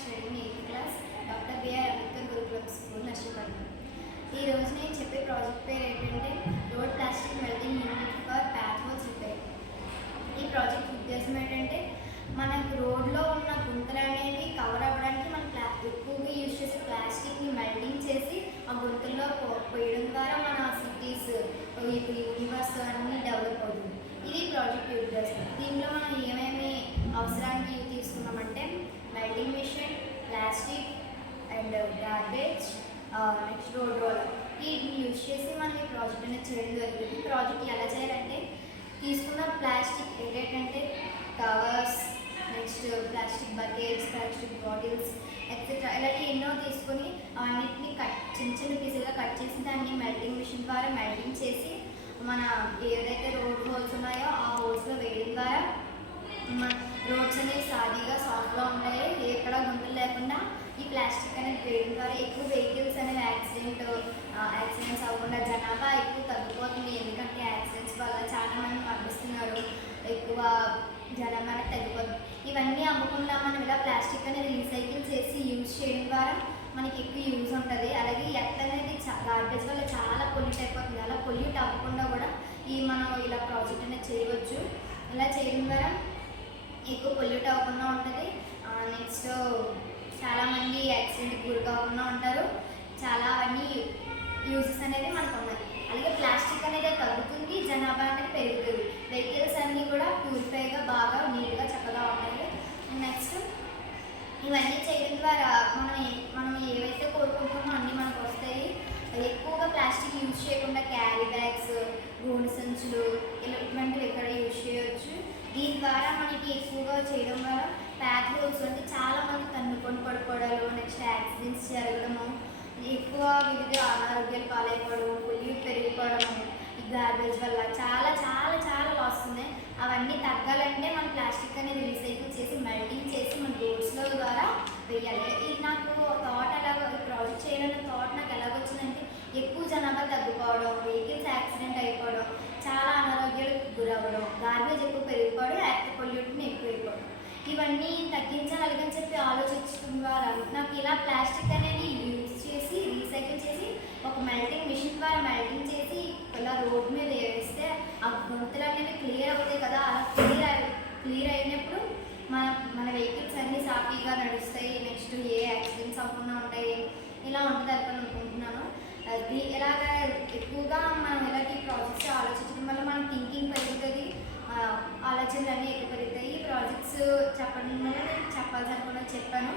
Studying 8th class doctor B R Ambedkar Gurukulam school Narsipatnam. ఈ రోజు నేను చెప్పే ప్రాజెక్ట్ పేరు ఏంటంటే road plastic melting unit for patch holes repair. ఈ ప్రాజెక్ట్ ఉద్దేశం ఏంటంటే మనకు రోడ్లో ఉన్న గుంతలు అనేవి కవర్ అవ్వడానికి మనం ఎక్కువగా యూజ్ చేసే ప్లాస్టిక్ని మెల్టింగ్ చేసి ఆ గుంతల్లో పోయడం ద్వారా మన సిటీస్ యూనివర్స్ అన్నీ డెవలప్ అవుతుంది. ఇది ప్రాజెక్ట్ ఉద్దేశం. దీంట్లో మనం ఏమేమి అవసరానికి తీసుకున్నామంటే melting machine, plastic and garbage, next road roller. వీటిని యూజ్ చేసి మనం ఈ ప్రాజెక్ట్ అనేది చేయడం జరుగుతుంది. ఈ ప్రాజెక్ట్ ఎలా చేయాలంటే తీసుకున్న ప్లాస్టిక్ ఏంటంటే covers, next plastic buckets, plastic bottles etcetera ఇలాంటి ఎన్నో తీసుకొని అన్నిటిని చిన్న చిన్న పీసులుగా కట్ చేసి దాన్ని మెల్టింగ్ మిషన్ ద్వారా మెల్టింగ్ చేసి మన ఏదైతే రోడ్ హోల్స్ ఉన్నాయో ఆ హోల్స్లో వేయడం ద్వారా మన రోడ్స్ అనేవి సాదీగా సాఫ్ట్గా ఉంటాయి. ఎక్కడ గుంటలు లేకుండా ఈ ప్లాస్టిక్ అనేది వేయడం ద్వారా ఎక్కువ వెహికల్స్ అనేవి యాక్సిడెంట్స్ అవ్వకుండా జనాభా ఎక్కువ తగ్గిపోతుంది. ఎందుకంటే యాక్సిడెంట్స్ వల్ల చాలామంది మరణిస్తున్నారు, ఎక్కువ జనాభా అనేది తగ్గిపోతుంది. ఇవన్నీ అమ్మకుండా మనం ఇలా ప్లాస్టిక్ అనేది రీసైకిల్ చేసి యూజ్ చేయడం ద్వారా మనకి ఎక్కువ యూజ్ ఉంటుంది. అలాగే ఎర్త్ అనేది గార్బేజ్ వల్ల చాలా పొల్యూట్ అయిపోతుంది. అలా పొల్యూట్ అవ్వకుండా కూడా మనం ఇలా ప్రాజెక్ట్ అనేది చేయవచ్చు. ఇలా చేయడం ద్వారా ఎక్కువ పొల్యూట్ అవ్వకుండా ఉంటుంది. నెక్స్ట్ చాలామంది యాక్సిడెంట్కి గురి కాకుండా ఉంటారు. చాలా అవన్నీ యూజెస్ అనేది మనకు ఉన్నాయి. అలాగే ప్లాస్టిక్ అనేది తగ్గుతుంది, జనాభా అనేది పెరుగుతుంది. వెహికల్స్ అన్నీ కూడా ప్యూరిఫైగా బాగా నీట్గా చక్కగా ఉంటాయి. నెక్స్ట్ ఇవన్నీ చేయడం ద్వారా మనం ఏవైతే కోరుకుంటున్నామో అన్నీ మనకు వస్తాయి. ఎక్కువగా ప్లాస్టిక్ యూజ్ చేయకుండా క్యారీ బ్యాగ్స్, గోనె సంచులు ఇటువంటివి ఎక్కడ యూజ్ చేయవచ్చు. దీని ద్వారా మనకి ఎక్కువగా చేయడం వల్ల ప్యాచ్ హోల్స్ అంటే చాలామంది తన్నుకొని పడిపోవడాలు, నెక్స్ట్ యాక్సిడెంట్స్ జరగడము, ఎక్కువ వివిధ అనారోగ్యాలు పాలైపోవడం, పొల్యూట్ పెరిగిపోవడము, ఈ గార్బేజ్ వల్ల చాలా చాలా చాలా లాస్ ఉన్నాయి. అవన్నీ తగ్గాలంటే మనం ప్లాస్టిక్ అనేది రీసైకిల్ చేసి మెల్టింగ్ చేసి మన రోడ్స్లో ద్వారా వేయాలి. ఇది నాకు థాట్ ప్రాజెక్ట్ చేయాలన్న థాట్ నాకు ఎలాగొచ్చిందంటే ఎక్కువ జనాభా తగ్గిపోవడం, వెహికల్స్ యాక్సిడెంట్ అయిపోవడం, చాలా అనారోగ్యాలకు గురవ్వడం, గార్బేజ్ ఎక్కువ పెరిగిపోవడం, యాక్ట్ పొల్యూట్ని ఎక్కువైపోవడం, ఇవన్నీ తగ్గించాలని చెప్పి ఆలోచించడం ద్వారా నాకు ఇలా ప్లాస్టిక్ అనేది యూజ్ చేసి రీసైకిల్ చేసి ఒక మెల్టింగ్ మిషన్ ద్వారా మెల్టింగ్ చేసి ఇలా రోడ్ మీద వేస్తే ఆ గుంతలు అనేవి క్లియర్ అవుతాయి కదా. అలా క్లియర్ అయినప్పుడు మన వెహికల్స్ అన్నీ సాఫీగా నడుస్తాయి. నెక్స్ట్ ఏ యాక్సిడెంట్స్ అవ్వకుండా ఉంటాయి. ఇలా ఉంటుంది అనుకుంటున్నాను. అది ఇలాగ ఎక్కువగా మనం ఇలాంటి ప్రాజెక్ట్స్ ఆలోచించడం వల్ల మన థింకింగ్ పెరుగుతుంది, ఆలోచనలు అన్నీ ఎక్కువ పెరుగుతాయి. ఈ ప్రాజెక్ట్స్ చెప్పడం వల్ల నేను చెప్పాల్సి అనుకున్నది చెప్పాను.